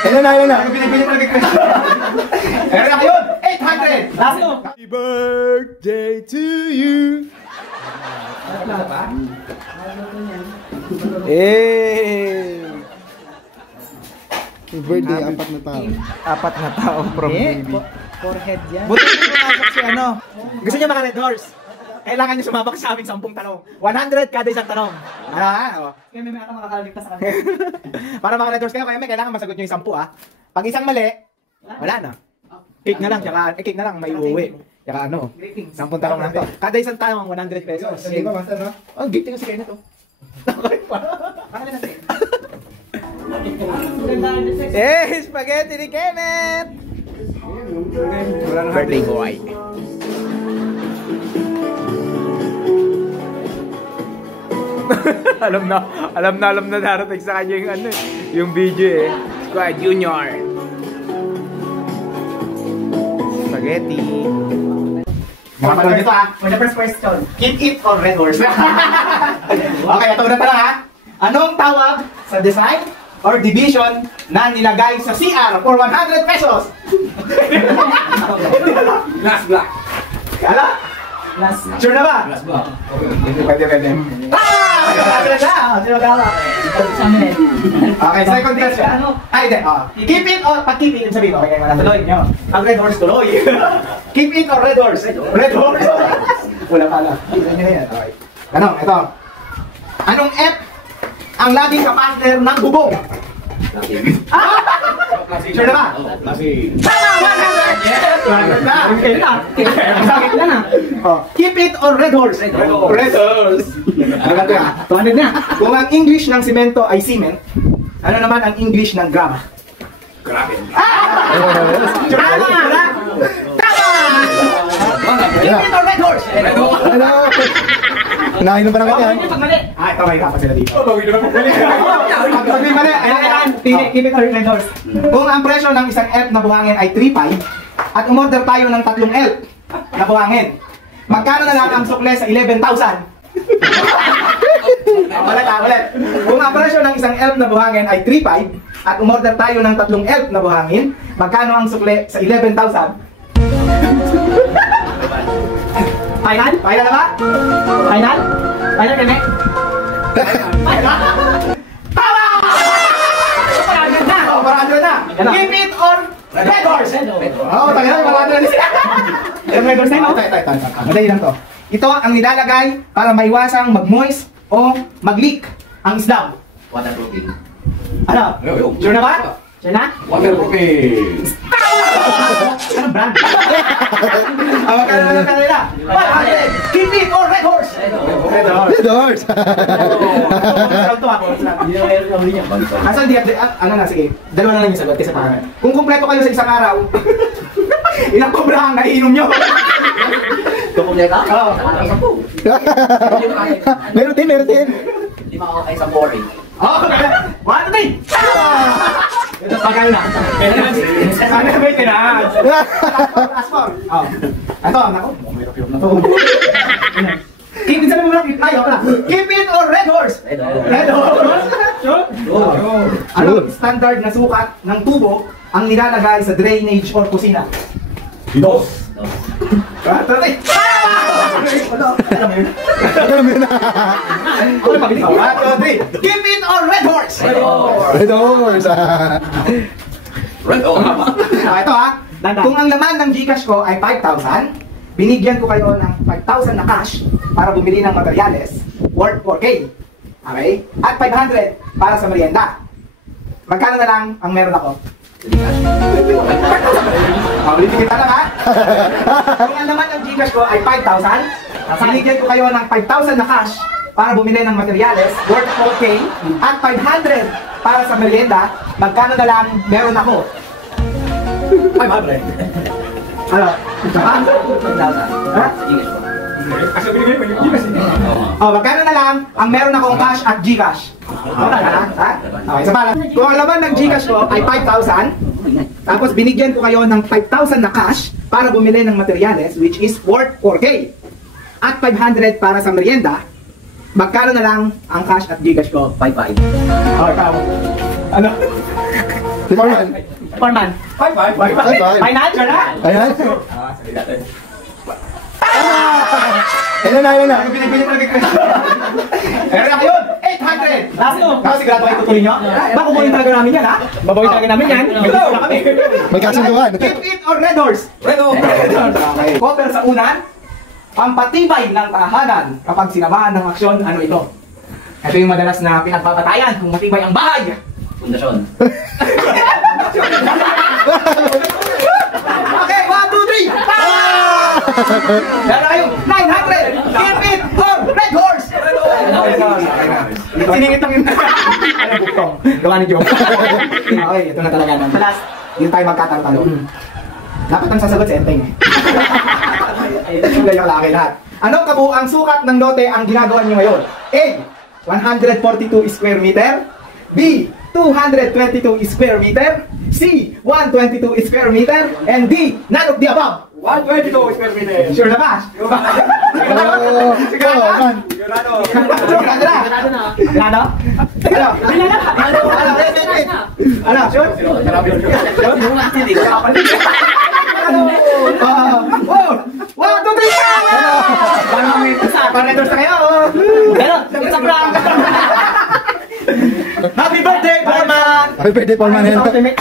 Ilan na? Pinipili mo nag-request. Meron na yun! 800! Last no. Happy birthday to you! Eh! Happy birthday, 4 na tao. 4 na tao from baby. Forehead yan. Buti nyo pumasok si ano. Gusto nyo maka-red horse? Kailangan nyo sumabak sa aming 10 tanong. 100 kada isang tanong. Ano? Kaya may ata makakaligtas sa kanila. Para maka-red horse kayo, kaya may kailangan masagot nyo yung 10 Pag isang mali, wala na. Cake na lang, cake na lang, may uuwi. Tsaka ano, 10 tanong lang to. Kada isang tanong, 100 pesos. Hindi ba, master, no? Oh, gifting ko si Kenneth, oh. Pangalan natin. Eh, spaghetti ni Kenneth! Birthday boy. alam na darating sa kanya yung ano, yung video eh. Squad Junior. Spaghetti. Mga dito For the first question. Keep it or red horse? Okay, ito na pala ha. Anong tawag sa design or division na nilagay sa CR for 100 pesos? Glass black. Kala? Last. Sure na ba? Glass black. Pwede. Sino kala? Okay, second question. Ay, hindi. Keep it or pag-keep it, sabihin ko. Okay, wala tuloy nyo. Ang red horse tuloy. Keep it or red horse? Red horse. Wala pala. Isa nyo na yan. Okay. Tanong, ito. Anong F ang laging kapartner ng bubong? Sure na ba? Kasi Tama! 100 na! Keep it or red horse? Red horse. Ano ba ito ya? 200 na. Kung ang English ng simento ay cement, ano naman ang English ng grama? grabe. Tama! Keep it or red horse? Ano? Unahin mo pa naman yan. Ito may dapat sila dito. Bawin na lang Pag may mali, ayan. Keep it or red horse. Kung ang presyo ng isang F na buhangin ay 3.5 at umorder tayo ng 3 F na buhangin, magkano na lang ang sukle sa 11,000? Ulit. Kung ang presyo ng isang F na buhangin ay 3.5 at umorder tayo ng 3 F na buhangin, magkano ang sukle sa 11,000? Final? Final na ba? Final? Final kami? Tama! Parang na! Keep it or red horse? Oo, tagal na, parang na sila. Red horse na yun, madali lang to. Ito ang nilalagay para maiwasang mag-moist o mag-leak ang isda. Waterproofing. Ano? Sure na ba? Siya na? Waterproofing. Anong brand? Magkano na lang kanila? 100! Keep it or red horse? Red horse. Red horse! Asan di ano na, sige. Dalawa na lang yung sagot kasi parang. Kung kumpleto kayo sa isang araw, ilang cobra ang naiinom nyo? Kumpleto? Oo. Meron din. Lima ako kayo sa boring. Oh, 1, 2, 3! Ito pagal na. Ano may tinahan? Last four. Oh. Ito, naku. May rapyok na to. Keep it sa mga rakit. Ayaw ka. Keep it or red horse? Red horse. Sure? Ano standard na sukat ng tubo ang nilalagay sa drainage or kusina? Dos. Keep it or red horse? Red horse! Red horse. Ito ha. Kung ang laman ng Gcash ko ay 5,000, binigyan ko kayo ng 5,000 na cash para bumili ng materyales worth 4K. Okay? At 500 para sa merienda. Magkano na lang ang meron ako? Ulitin kita lang ha. Kung ang laman ng Gcash ko ay 5,000, binigyan ko kayo ng 5,000 na cash para bumili ng materyales worth 4K at 500 para sa merienda, magkano na lang meron ako? 500. Ano? Ha? Kasi binigay mo yung Gcash. Oh, magkano na lang ang meron akong cash at Gcash? Ha? Okay, sa pala. Kung ang laman ng Gcash ko ay 5,000, tapos binigyan ko kayo ng 5,000 na cash para bumili ng materyales which is worth 4K at 500 para sa merienda, magkano na lang ang cash at Gcash ko? 5-5. Okay, tama. Ano? Si Foreman. Foreman. Five. Ay, bye. Final? Sure na? Ayan. Ah, sabi natin. Ilan na, ilan na? Pinipili talaga kayo. Meron ako yun! 800! Last no? Kasi sigurado kayo tutuloy nyo? Ba, kukunin talaga namin yan, ha? Babawin talaga namin yan. Hello! Na kami. May kasunduan. Keep it or red horse? Red Horse. Okay. Cover sa unan, pampatibay ng tahanan kapag sinamahan ng aksyon, ano ito? Ito yung madalas na pinagbabatayan kung matibay ang bahay. Pundasyon. Okay, 1, 2, 3! Meron kayo, 900! Keep it or red horse! Siningit lang yung... Ano, buktong? Gawa ni Joe. Okay, ito na talaga naman. Last. Dito tayo magkatalo-talo. Dapat ang sasagot si Enteng eh. Ito yung laki lahat. Anong kabuang sukat ng lote ang ginagawa niyo ngayon? A. 142 square meter. B. 222 square meter. C. 122 square meter. And D. None of the above. 122 square meter. Sure na ba? Oh, Foreman. Sigurado. Sigurado na? Sigurado na. Ano? Ano? Sure? Wow! 1, 2, 3! Parang may parendos na kayo! Pero, it's a prank. Happy birthday, Foreman! Happy birthday, Foreman. Ultimate.